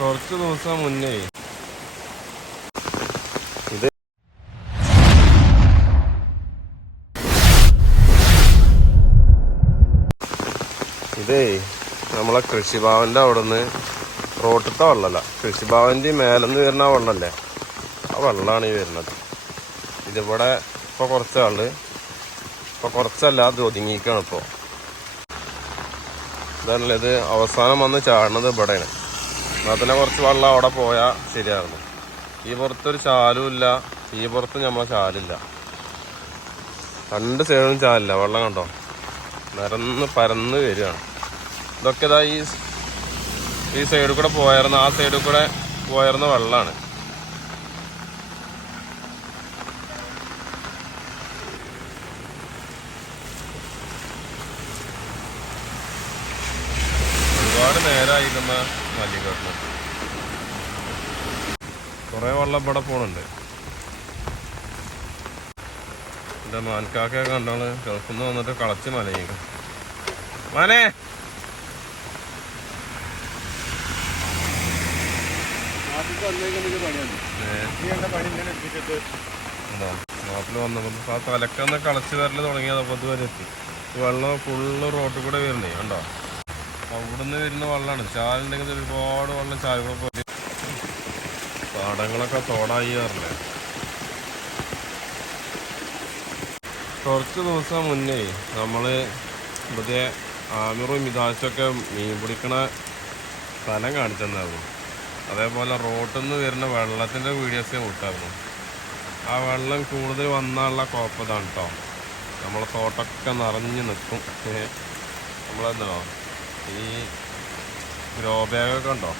കുറച്ച് ദിവസം മുന്നേ. ഇത് ഇതേ നമ്മളെ കൃഷിഭവന്റെ അവിടെ നിന്ന് റോട്ടിലത്തെ വെള്ളമല്ല കൃഷിഭവന്റെ മേലെന്ന് വരുന്ന വെള്ളല്ലേ? ആ വെള്ളമാണ് ഈ വരുന്നത്. ഇതിവിടെ ഇപ്പൊ കുറച്ചാൾ. ഇപ്പൊ കുറച്ചല്ല അത് ഒതുങ്ങിക്കാണ് ഇപ്പോ. ഇതാണല്ലോ ഇത്? അവസാനം വന്ന് ചാടുന്നത് ഇവിടെയാണ്. എന്നാൽ കുറച്ച് വെള്ളം അവിടെ പോയാൽ ശരിയായിരുന്നു. ഈ പുറത്തൊരു ചാലും ഇല്ല. ഈ പുറത്ത് നമ്മളെ ചാലില്ല. രണ്ട് സൈഡും ചാലില്ല. വെള്ളം കണ്ടോ? നിരന്ന് പരന്ന് വരികയാണ്. ഇതൊക്കെ ഇതാ ഈ ഈ സൈഡിൽ കൂടെ പോയായിരുന്നു ആ സൈഡിൽ കൂടെ പോയായിരുന്ന വെള്ളമാണ് ഒരുപാട് നേരമായി നമ്മ മല്ലികോട്ടിന് കുറേ വെള്ളം ഇവിടെ പോണുണ്ട്. എന്റെ മാൻകാക്ക കണ്ടോൾ. ഗൾഫിന്ന് വന്നിട്ട് കളച്ച് മലയിക്ക മാനേ! നാട്ടിൽ വന്നപ്പോ ആ തലക്കന്ന് കളച്ച് വരൽ തുടങ്ങിയതപ്പോ ഇതുവരെ എത്തി. ഈ വെള്ളം ഫുള്ള് റോട്ടിൽ കൂടെ വരുന്നേ കണ്ടോ? അവിടുന്ന് വരുന്ന വെള്ളമാണ്. ചാലുണ്ടെങ്കിൽ ഒരുപാട് വെള്ളം ചാലുകൾ വരും പാടങ്ങളൊക്കെ തോടായി പറഞ്ഞേ കുറച്ച് ദിവസം മുന്നേ നമ്മൾ ഇവിടെ ആമിറും ഇതാച്ചൊക്കെ മീൻ പിടിക്കണ സ്ഥലം കാണിച്ചെന്നായിരുന്നു. അതേപോലെ റോട്ടിൽ നിന്ന് വരുന്ന വെള്ളത്തിന്റെ വീഡിയോസ് ഞാൻ വിട്ടായിരുന്നു. ആ വെള്ളം കൂടുതൽ വന്നാലുള്ള കുഴപ്പതാണ് കേട്ടോ നമ്മളെ തോട്ടൊക്കെ നിറഞ്ഞു നിൽക്കും. നമ്മളെന്തോ? ഈ ഗ്രോ ബാഗൊക്കെ ഉണ്ടോ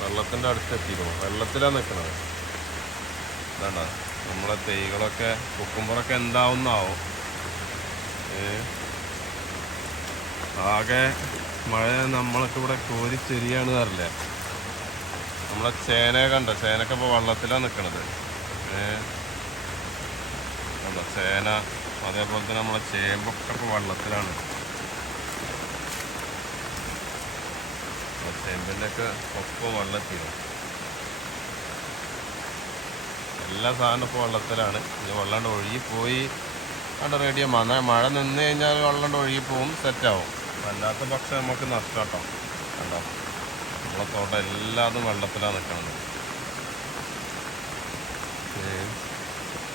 വെള്ളത്തിന്റെ അടുത്ത് എത്തിക്കണം വെള്ളത്തിലാണ് നിൽക്കുന്നത് ഇതാണ്ട. നമ്മളെ തൈകളൊക്കെ കുക്കുമ്പറൊക്കെ എന്താവുന്നാവും? ആകെ മഴ നമ്മളൊക്കെ ഇവിടെ കോരി ചെരിയാണ് തരില്ലേ നമ്മളെ ചേന കണ്ടോ? ചേനയൊക്കെ ഇപ്പോൾ വെള്ളത്തിലാണ് നിൽക്കണത് ഏ? ചേന അതേപോലെ തന്നെ നമ്മളെ ചേമ്പൊക്കെ ഇപ്പോൾ വെള്ളത്തിലാണ്. ചേമ്പിന്റെ ഒക്കെ ഒപ്പം എല്ലാ സാധനവും ഇപ്പോൾ വെള്ളത്തിലാണ്. ഇത് വെള്ളം ഒഴുകിപ്പോയി അവിടെ റേഡിയോ. മഴ മഴ നിന്ന് കഴിഞ്ഞാൽ വെള്ളം ഒഴുകിപ്പോവും സെറ്റാവും അല്ലാത്ത പക്ഷം നമുക്ക് നഷ്ടട്ടോ കണ്ടോ? നമ്മളെ തോട്ടം എല്ലാതും വെള്ളത്തിലാണ് നിൽക്കുന്നത്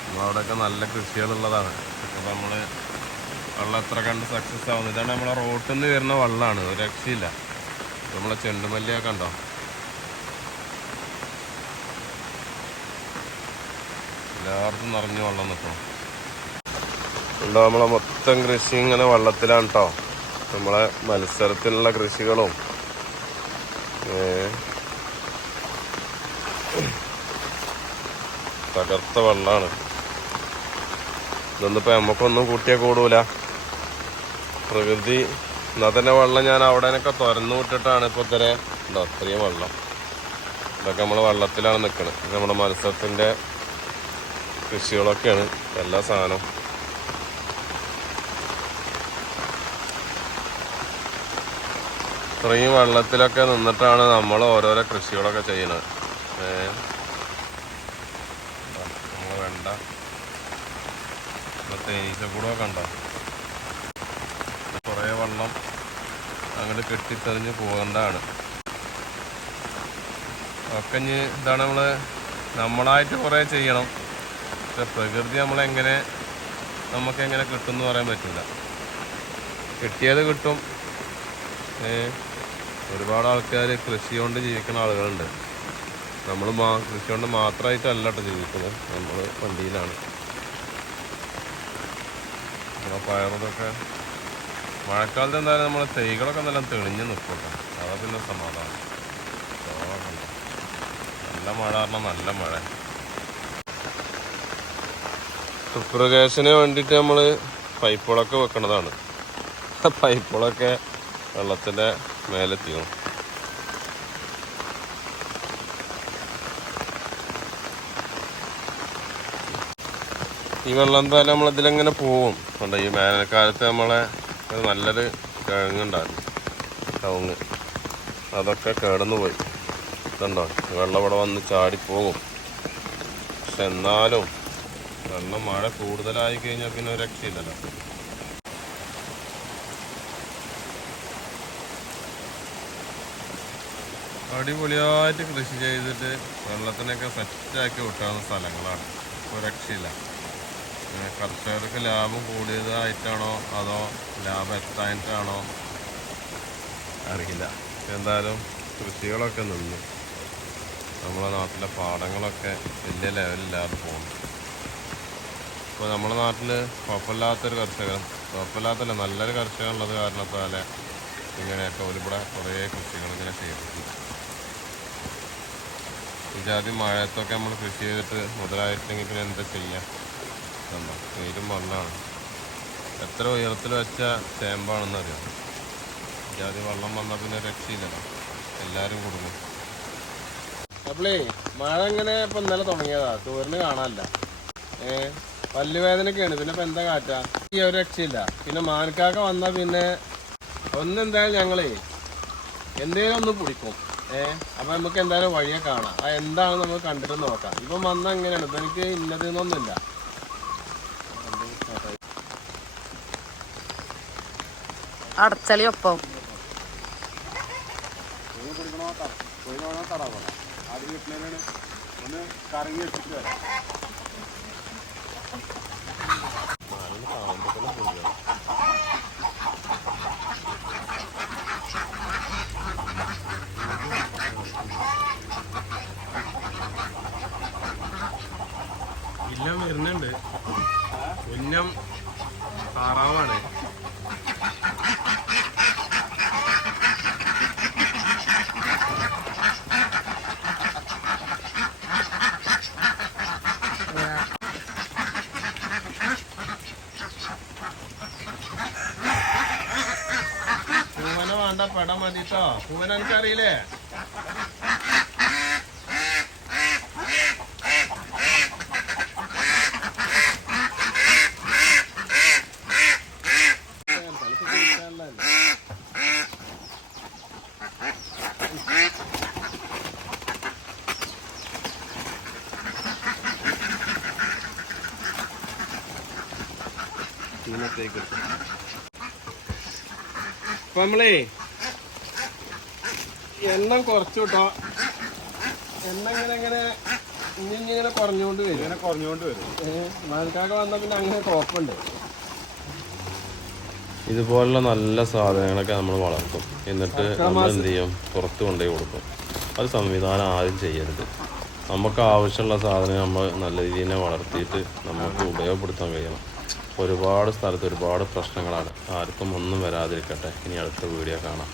നമ്മളവിടെയൊക്കെ നല്ല കൃഷികളുള്ളതാണ്. അപ്പോൾ നമ്മൾ വെള്ളം എത്ര കണ്ട് സക്സസ് ആവുന്നു. ഇതാണ് നമ്മളെ റോട്ടിൽ നിന്ന് വരുന്ന വെള്ളമാണ് ഒരു രക്ഷയില്ല. നമ്മളെ ചെണ്ടുമല്ലിയൊക്കെ കണ്ടോ? എല്ലായിടത്തും നിറഞ്ഞു വെള്ളം നിൽക്കണം. ഉണ്ടോ നമ്മളെ മൊത്തം കൃഷി ഇങ്ങനെ വെള്ളത്തിലാണ് കേട്ടോ നമ്മളെ മത്സരത്തിലുള്ള കൃഷികളും. തകർത്ത വെള്ളമാണ് ഇതൊന്നിപ്പോ നമുക്കൊന്നും കൂട്ടിയാൽ കൂടൂല. പ്രകൃതി എന്നാ തന്നെ വെള്ളം ഞാൻ അവിടെയൊക്കെ തുറന്നു വിട്ടിട്ടാണ് ഇപ്പൊ ഇത്തരെ ഉണ്ടോ അത്രയും വെള്ളം. ഇതൊക്കെ നമ്മൾ വെള്ളത്തിലാണ് നിൽക്കുന്നത് നമ്മുടെ മത്സ്യത്തിന്റെ കൃഷികളൊക്കെയാണ് എല്ലാ സാധനവും. ഇത്രയും വെള്ളത്തിലൊക്കെ നിന്നിട്ടാണ് നമ്മൾ ഓരോരോ കൃഷികളൊക്കെ ചെയ്യുന്നത്. നമ്മൾ വേണ്ട. ഒക്കെ ഉണ്ടോ വെള്ളം അങ്ങോട്ട് കെട്ടിത്തെറിഞ്ഞ് പോകേണ്ടതാണ്. ഒക്കെ ഇനി ഇതാണ് നമ്മൾ നമ്മളായിട്ട് കുറേ ചെയ്യണം. പ്രകൃതി നമ്മളെങ്ങനെ നമുക്ക് എങ്ങനെ കിട്ടും എന്ന് പറയാൻ പറ്റില്ല. കിട്ടിയത് കിട്ടും. ഒരുപാട് ആൾക്കാർ കൃഷി കൊണ്ട് ജീവിക്കുന്ന ആളുകളുണ്ട്. നമ്മൾ മാ കൃഷി കൊണ്ട് മാത്രമായിട്ടല്ല കേട്ടോ ജീവിക്കുന്നത്. നമ്മൾ വണ്ടിയിലാണ്. പയറതൊക്കെ മഴക്കാലത്ത് എന്തായാലും നമ്മൾ തൈകളൊക്കെ നല്ല തെളിഞ്ഞ് നിൽക്കട്ടെ കേട്ടോ അതാ പിന്നെ സമാധാനം. നല്ല മഴ പറഞ്ഞാൽ നല്ല മഴ. സുപ്രകാശിന് വേണ്ടിയിട്ട് നമ്മൾ പൈപ്പുകളൊക്കെ വെക്കണതാണ്. പൈപ്പുകളൊക്കെ വെള്ളത്തിന്റെ മേലെത്തിക്കണം ഈ വെള്ളം എന്തായാലും നമ്മളിതിലെങ്ങനെ പോവും? അതുകൊണ്ട് ഈ വേനൽക്കാലത്ത് നമ്മളെ ഒരു നല്ലൊരു കിഴങ്ങുണ്ടായിരുന്നു. കവുങ്ങ്. അതൊക്കെ കേടന്നു പോയി. ഇതുണ്ടോ? വെള്ളം ഇവിടെ വന്ന് ചാടിപ്പോകും. പക്ഷെ എന്നാലും വെള്ളം മഴ കൂടുതലായി കഴിഞ്ഞാൽ പിന്നെ രക്ഷയില്ലല്ലോ. അടിപൊളിയായിട്ട് കൃഷി ചെയ്തിട്ട് വെള്ളത്തിനൊക്കെ സെറ്റാക്കി വിട്ടാവുന്ന സ്ഥലങ്ങളാണ്. ഇപ്പോൾ രക്ഷയില്ല. കർഷകർക്ക് ലാഭം കൂടിയതായിട്ടാണോ അതോ ലാഭം എത്തായിട്ടാണോ അറിയില്ല. എന്തായാലും കൃഷികളൊക്കെ നിന്നു. നമ്മുടെ നാട്ടിലെ പാടങ്ങളൊക്കെ വലിയ ലെവലില്ലാതെ പോകുന്നു ഇപ്പോൾ നമ്മുടെ നാട്ടിൽ കുഴപ്പമില്ലാത്തൊരു കർഷകൻ കുഴപ്പമില്ലാത്തല്ല നല്ലൊരു കർഷകൻ ഉള്ളത് കാരണത്താൽ ഇങ്ങനെയൊക്കെ ഒരുപാട് കുറേ കൃഷികൾ ഇങ്ങനെ ചെയ്തിട്ടുണ്ട്. ഈ ജാതി മഴയത്തൊക്കെ നമ്മൾ കൃഷി ചെയ്തിട്ട് മുതലായിട്ടുണ്ടെങ്കിൽ പിന്നെ എന്താ ചെയ്യുക എന്താ വെയിലും മണ്ണാണ് എത്ര ഉയരത്തിൽ വെച്ച ചേമ്പാണെന്നറിയാം ജാതി വെള്ളം വന്നാൽ പിന്നെ രക്ഷയില്ലല്ലോ. എല്ലാവരും കുടുങ്ങും അപ്പളേ മഴ ഇങ്ങനെ ഇപ്പൊ ഇന്നലെ തുടങ്ങിയതാ. തോരിന് കാണാനില്ല. ഏ പല്ലുവേദനയൊക്കെയാണ്. പിന്നെ ഇപ്പൊ എന്താ കാറ്റാ ഈ ഒരു രക്ഷയില്ല. പിന്നെ മാനക്കാക്ക വന്നാൽ പിന്നെ ഒന്നെന്തായാലും ഞങ്ങളേ എന്തേലും ഒന്ന് പിടിക്കും ഏ അപ്പൊ നമുക്ക് എന്തായാലും വഴിയെ കാണാം. ആ എന്താണ് നമുക്ക് കണ്ടിട്ട് നോക്കാം. ഇപ്പം വന്ന എങ്ങനെയാണ്? എനിക്ക് അടച്ചളി ഒപ്പം ഒന്ന് കറങ്ങി വെച്ചിട്ട് വരാം പൂവന പടം എനിക്കറിയില്ലേ ഇന്നത്തേക്ക് അപ്പൊ നമ്മളേ എണ്ണം കുറച്ചു കേട്ടോ എണ്ണ ഇങ്ങനെ ഇങ്ങനെ ഇനി ഇങ്ങനെ കുറഞ്ഞുകൊണ്ട് വരും. ഇങ്ങനെ കുറഞ്ഞുകൊണ്ട് വരും. മഴക്കാക്ക വന്നാൽ പിന്നെ അങ്ങനെ കുഴപ്പമുണ്ട്. ഇതുപോലുള്ള നല്ല സാധനങ്ങളൊക്കെ നമ്മൾ വളർത്തും. എന്നിട്ട് നമ്മൾ എന്ത് ചെയ്യും? പുറത്ത് കൊണ്ടുപോയി കൊടുക്കും. അത് സംവിധാനം ആരും ചെയ്യരുത്. നമുക്ക് ആവശ്യമുള്ള സാധനം നമ്മൾ നല്ല രീതിയിൽ തന്നെ വളർത്തിയിട്ട് നമുക്ക് ഉപയോഗപ്പെടുത്താൻ കഴിയണം. ഒരുപാട് സ്ഥലത്ത് ഒരുപാട് പ്രശ്നങ്ങളാണ്. ആർക്കും ഒന്നും വരാതിരിക്കട്ടെ. ഇനി അടുത്ത വീഡിയോ കാണാം.